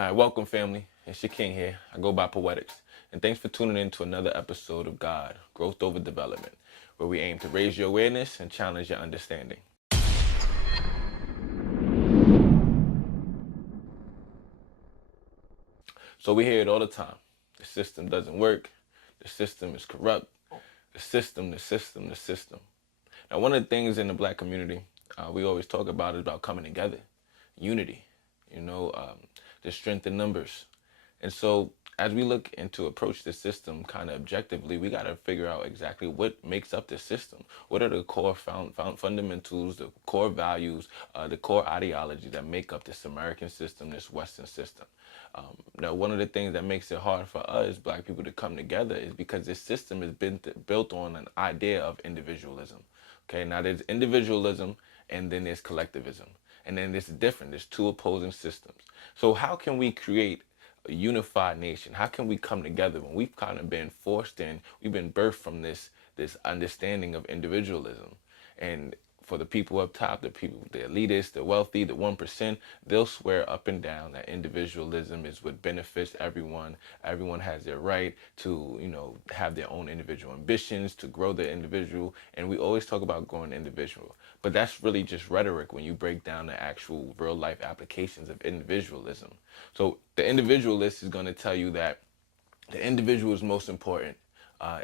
All right, welcome, family. It's your king here. I go by Poetics. And thanks for tuning in to another episode of God, Growth Over Development, where we aim to raise your awareness and challenge your understanding. So we hear it all the time. The system doesn't work. The system is corrupt. The system. Now, one of the things in the black community we always talk about is about coming together, unity, you know, the strength in numbers. And so as we look into approach this system kind of objectively, we got to figure out exactly what makes up this system. What are the core fundamentals, the core values, the core ideologies that make up this American system, this Western system? Now, one of the things that makes it hard for us, black people, to come together is because this system has been built on an idea of individualism. Okay, now there's individualism and then there's collectivism. And then there's different, there's two opposing systems. So how can we create a unified nation? How can we come together when we've kind of been forced in, we've been birthed from this understanding of individualism? And for the people up top, the people, the elitists, the wealthy, the 1%, they'll swear up and down that individualism is what benefits everyone. Everyone has their right to, have their own individual ambitions, to grow their individual. And we always talk about growing individual. But that's really just rhetoric when you break down the actual real life applications of individualism. So the individualist is going to tell you that the individual is most important.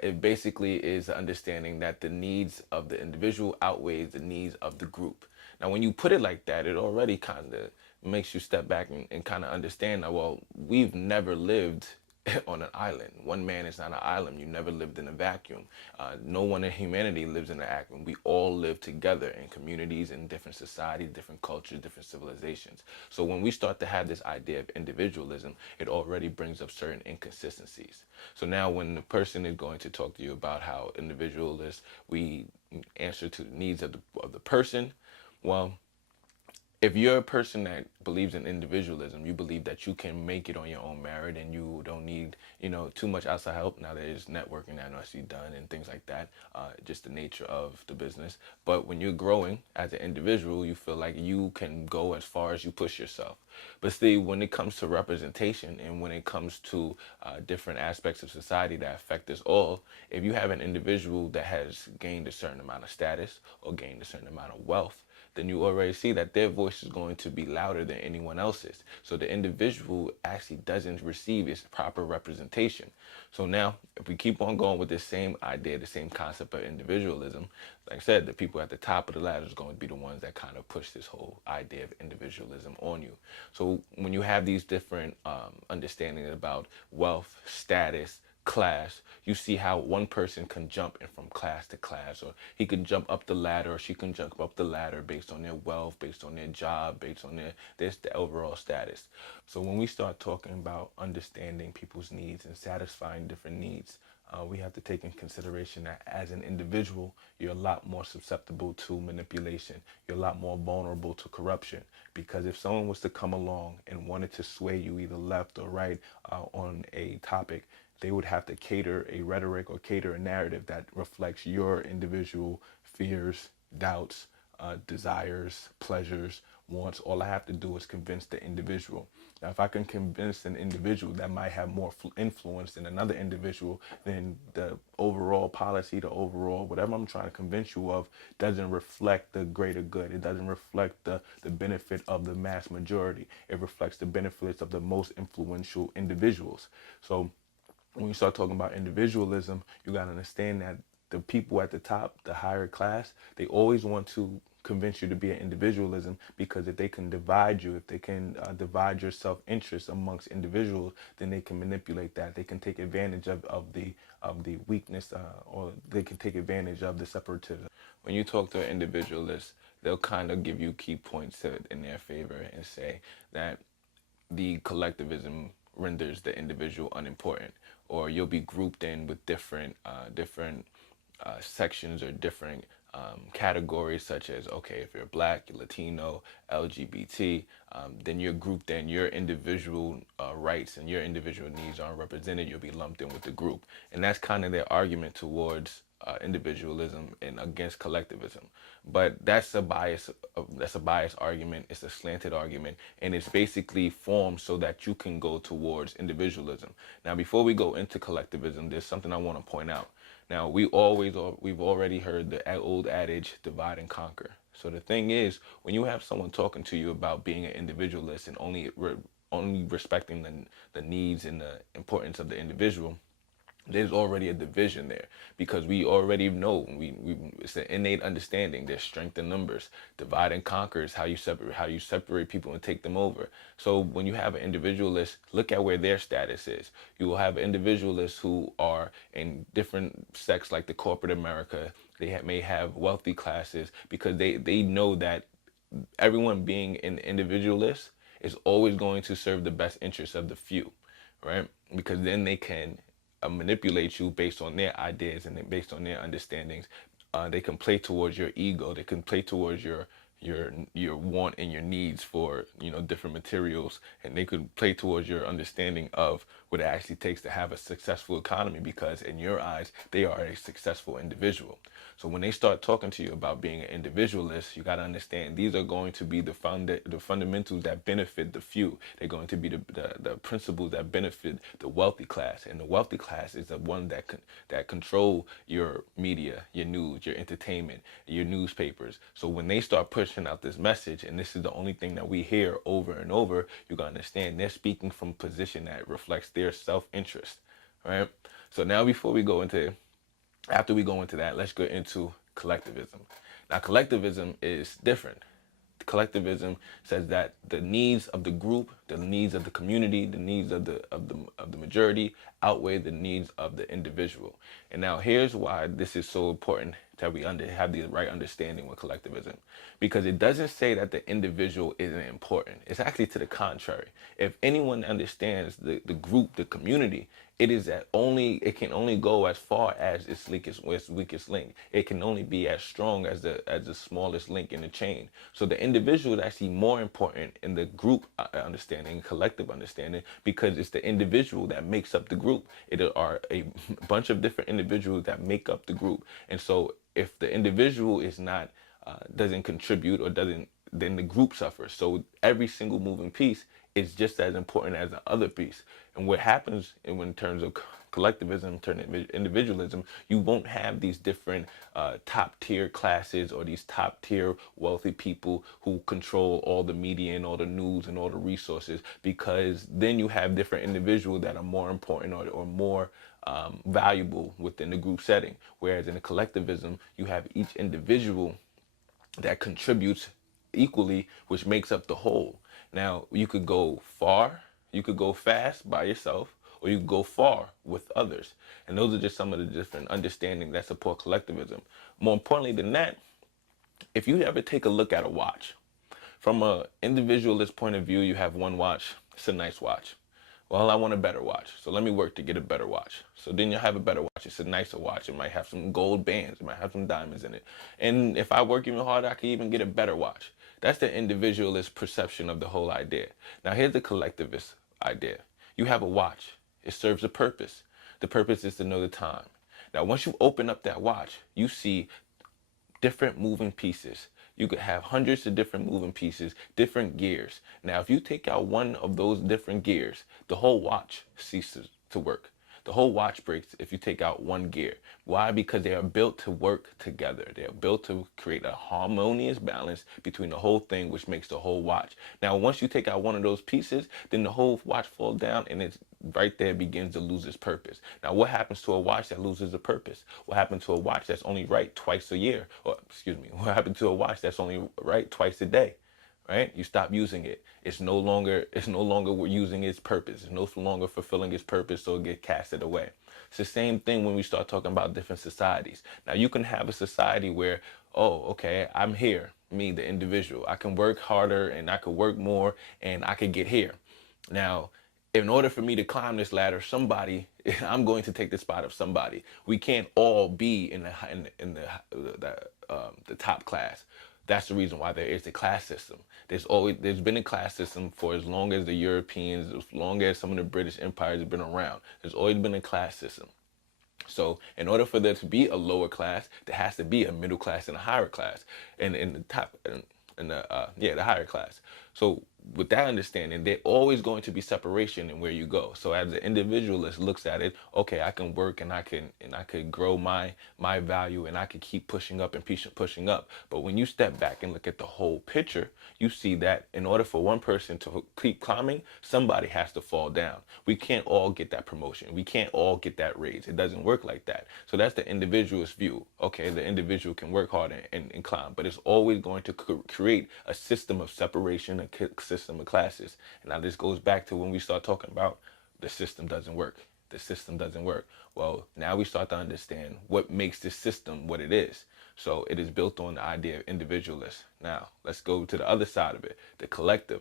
It basically is understanding that the needs of the individual outweighs the needs of the group. Now, when you put it like that, it already kind of makes you step back and kind of understand that, well, we've never lived on an island. One man is not an island. You never lived in a vacuum. No one in humanity lives in a vacuum. We all live together in communities, in different societies, different cultures, different civilizations. So when we start to have this idea of individualism, it already brings up certain inconsistencies. So now when the person is going to talk to you about how individualists, we answer to the needs of the person, well, if you're a person that believes in individualism, you believe that you can make it on your own merit and you don't need, too much outside help. Now there's networking that must be done and things like that, just the nature of the business. But when you're growing as an individual, you feel like you can go as far as you push yourself. But see, when it comes to representation and when it comes to different aspects of society that affect us all, if you have an individual that has gained a certain amount of status or gained a certain amount of wealth, then you already see that their voice is going to be louder than anyone else's. So the individual actually doesn't receive its proper representation. So now, if we keep on going with the same idea, the same concept of individualism, like I said, the people at the top of the ladder is going to be the ones that kind of push this whole idea of individualism on you. So when you have these different understandings about wealth, status, class, you see how one person can jump in from class to class, or he can jump up the ladder, or she can jump up the ladder based on their wealth, based on their job, based on their overall status. So when we start talking about understanding people's needs and satisfying different needs, we have to take in consideration that as an individual, you're a lot more susceptible to manipulation. You're a lot more vulnerable to corruption. Because if someone was to come along and wanted to sway you either left or right on a topic, they would have to cater a rhetoric or cater a narrative that reflects your individual fears, doubts, desires, pleasures, wants. All I have to do is convince the individual. Now, if I can convince an individual that might have more influence than another individual, then the overall policy, the overall whatever I'm trying to convince you of doesn't reflect the greater good. It doesn't reflect the benefit of the mass majority. It reflects the benefits of the most influential individuals. So when you start talking about individualism, you got to understand that the people at the top, the higher class, they always want to convince you to be an individualism, because if they can divide you, if they can divide your self-interest amongst individuals, then they can manipulate that. They can take advantage of the weakness, or they can take advantage of the separatism. When you talk to an individualist, they'll kind of give you key points in their favor and say that the collectivism renders the individual unimportant, or you'll be grouped in with different sections or different categories, such as, okay, if you're black, you're Latino, LGBT, then you're grouped in. Your individual rights and your individual needs aren't represented. You'll be lumped in with the group, and that's kind of their argument towards individualism and against collectivism. But that's a bias. That's a biased argument. It's a slanted argument, and it's basically formed so that you can go towards individualism. Now, before we go into collectivism, there's something I want to point out. Now, we've already heard the old adage, divide and conquer. So the thing is, when you have someone talking to you about being an individualist and only respecting the needs and the importance of the individual, there's already a division there because we already know we it's an innate understanding. There's strength in numbers. Divide and conquer is how you separate people and take them over. So when you have an individualist, look at where their status is. You will have individualists who are in different sects like the corporate America. May have wealthy classes because they know that everyone being an individualist is always going to serve the best interests of the few, right? Because then they can manipulate you based on their ideas and then based on their understandings. They can play towards your ego. They can play towards your want and your needs for different materials, and they could play towards your understanding of what it actually takes to have a successful economy, because in your eyes they are a successful individual. So when they start talking to you about being an individualist, you got to understand these are going to be the fundamentals that benefit the few. They're going to be the principles that benefit the wealthy class, and the wealthy class is the one that control your media, your news, your entertainment, your newspapers. So when they start pushing out this message, and this is the only thing that we hear over and over, you gotta understand they're speaking from a position that reflects their self-interest, right? So now after we go into that, let's go into collectivism. Now, collectivism is different. Collectivism says that the needs of the group, the needs of the community, the needs of the majority outweigh the needs of the individual. And now here's why this is so important that we have the right understanding with collectivism, because it doesn't say that the individual isn't important. It's actually to the contrary. If anyone understands the group, the community, it can only go as far as its weakest link. It can only be as strong as the smallest link in the chain. So the individual is actually more important in the group understanding, collective understanding, because it's the individual that makes up the group. It are a bunch of different individuals that make up the group. And so if the individual is not doesn't contribute or doesn't, then the group suffers. So every single moving piece is just as important as the other piece. And what happens in terms of collectivism, individualism, you won't have these different top tier classes or these top tier wealthy people who control all the media and all the news and all the resources, because then you have different individuals that are more important or more valuable within the group setting. Whereas in a collectivism, you have each individual that contributes equally, which makes up the whole. Now, you could go far, you could go fast by yourself, or you could go far with others. And those are just some of the different understandings that support collectivism. More importantly than that, if you ever take a look at a watch, from an individualist point of view, you have one watch, it's a nice watch. Well, I want a better watch, so let me work to get a better watch. So then you'll have a better watch. It's a nicer watch. It might have some gold bands. It might have some diamonds in it. And if I work even harder, I can even get a better watch. That's the individualist perception of the whole idea. Now, here's the collectivist idea. You have a watch. It serves a purpose. The purpose is to know the time. Now, once you open up that watch, you see different moving pieces. You could have hundreds of different moving pieces, different gears. Now, if you take out one of those different gears, the whole watch ceases to work. The whole watch breaks if you take out one gear. Why? Because they are built to work together. They are built to create a harmonious balance between the whole thing, which makes the whole watch. Now, once you take out one of those pieces, then the whole watch falls down, and it's right there begins to lose its purpose. Now, what happens to a watch that loses a purpose? What happens to a watch that's only right twice a year? Or, excuse me, what happens to a watch that's only right twice a day? Right? You stop using it. It's no longer using its purpose. It's no longer fulfilling its purpose, so it gets casted away. It's the same thing when we start talking about different societies. Now, you can have a society where, oh, okay, I'm here, me, the individual. I can work harder and I can work more and I can get here. Now, in order for me to climb this ladder, I'm going to take the spot of somebody. We can't all be in the top class. That's the reason why there is a class system. There's been a class system for as long as the Europeans, as long as some of the British empires have been around. There's always been a class system. So in order for there to be a lower class, there has to be a middle class and a higher class, and in the top, in the the higher class. So with that understanding, there's always going to be separation in where you go. So as the individualist looks at it, okay, I can work and I could grow my value and I could keep pushing up and pushing up. But when you step back and look at the whole picture, you see that in order for one person to keep climbing, somebody has to fall down. We can't all get that promotion. We can't all get that raise. It doesn't work like that. So that's the individualist view. Okay, the individual can work hard and climb, but it's always going to create a system of separation, a system of classes. And now this goes back to when we start talking about the system doesn't work. The system doesn't work. Well, now we start to understand what makes this system what it is. So it is built on the idea of individualists. Now, let's go to the other side of it, the collective.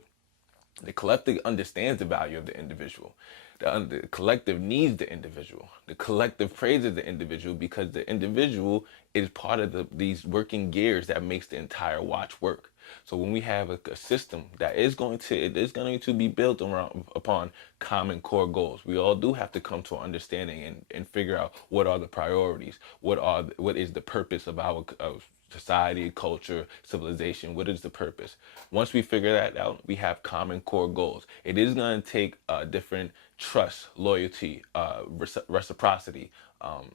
The collective understands the value of the individual. The collective needs the individual. The collective praises the individual because the individual is part of these working gears that makes the entire watch work. So when we have a system that is going to be built around upon common core goals, we all do have to come to an understanding and figure out what are the priorities, what is the purpose of our society, culture, civilization. What is the purpose? Once we figure that out, we have common core goals. It is going to take different trust, loyalty, reciprocity,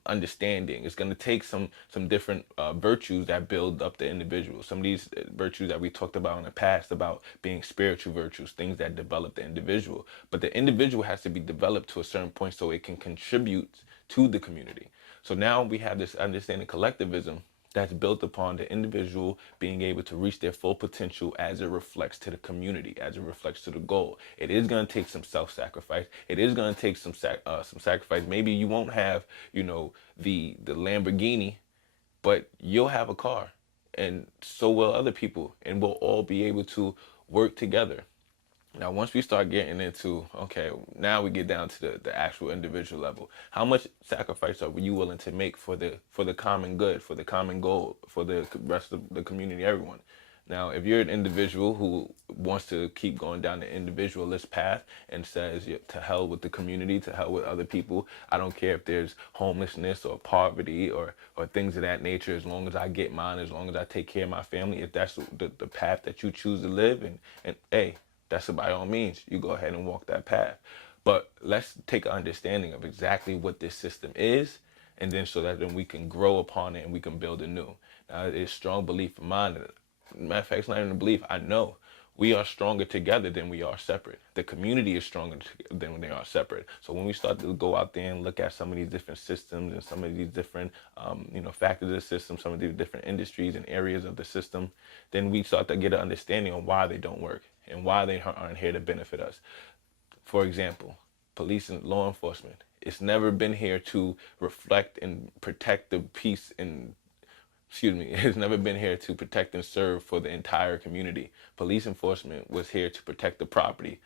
understanding. It's going to take some different virtues that build up the individual. Some of these virtues that we talked about in the past about being spiritual virtues, things that develop the individual. But the individual has to be developed to a certain point so it can contribute to the community. So now we have this understanding collectivism that's built upon the individual being able to reach their full potential as it reflects to the community, as it reflects to the goal. It is going to take some self-sacrifice. It is going to take some sacrifice. Maybe you won't have, the Lamborghini, but you'll have a car, and so will other people, and we'll all be able to work together. Now, once we start getting into, okay, now we get down to the actual individual level. How much sacrifice are you willing to make for the common good, for the common goal, for the rest of the community, everyone? Now, if you're an individual who wants to keep going down the individualist path and says, "Yeah, to hell with the community, to hell with other people, I don't care if there's homelessness or poverty or things of that nature, as long as I get mine, as long as I take care of my family," if that's the path that you choose to live, and hey, that's by all means, you go ahead and walk that path. But let's take an understanding of exactly what this system is, and then so that then we can grow upon it and we can build anew. Now, it's strong belief of mine. Matter of fact, it's not even a belief. I know we are stronger together than we are separate. The community is stronger than when they are separate. So when we start to go out there and look at some of these different systems and some of these different, factors of the system, some of these different industries and areas of the system, then we start to get an understanding on why they don't work and why they aren't here to benefit us. For example, police and law enforcement. It's never been here to reflect and protect the peace and has never been here to protect and serve for the entire community. Police enforcement was here to protect property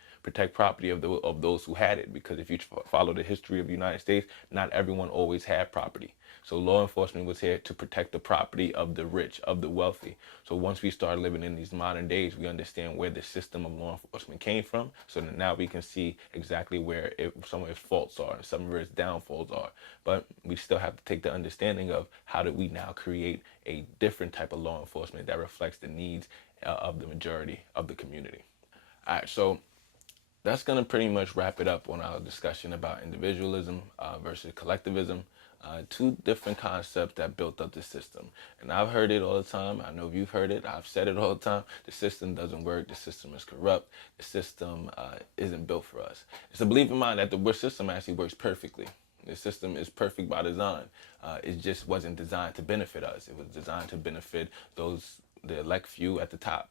of those who had it. Because if you follow the history of the United States, not everyone always had property. So law enforcement was here to protect the property of the rich, of the wealthy. So once we start living in these modern days, we understand where the system of law enforcement came from. So that now we can see exactly where some of its faults are and some of its downfalls are. But we still have to take the understanding of how do we now create a different type of law enforcement that reflects the needs of the majority of the community. All right, so that's going to pretty much wrap it up on our discussion about individualism versus collectivism. Two different concepts that built up the system. And I've heard it all the time. I know you've heard it. I've said it all the time. The system doesn't work. The system is corrupt. The system isn't built for us. It's a belief of mine that the system actually works perfectly. The system is perfect by design. It just wasn't designed to benefit us. It was designed to benefit the elect few at the top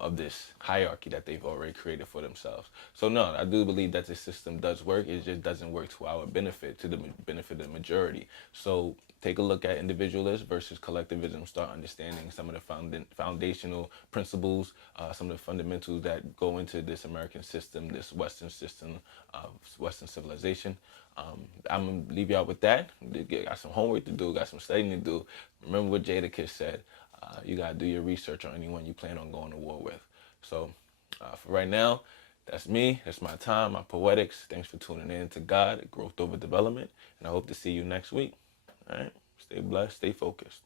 of this hierarchy that they've already created for themselves. So no, I do believe that the system does work. It just doesn't work to our benefit, to the benefit of the majority. So take a look at individualism versus collectivism. Start understanding some of the foundational principles, some of the fundamentals that go into this American system, this Western system, Western civilization. I'm gonna leave y'all with that. Got some homework to do, got some studying to do. Remember what Jadakiss said. You gotta do your research on anyone you plan on going to war with. So for right now, That's me. That's my time, my poetics. Thanks for tuning in to God, Growth Over Development. And I hope to see you next week. All right. Stay blessed. Stay focused.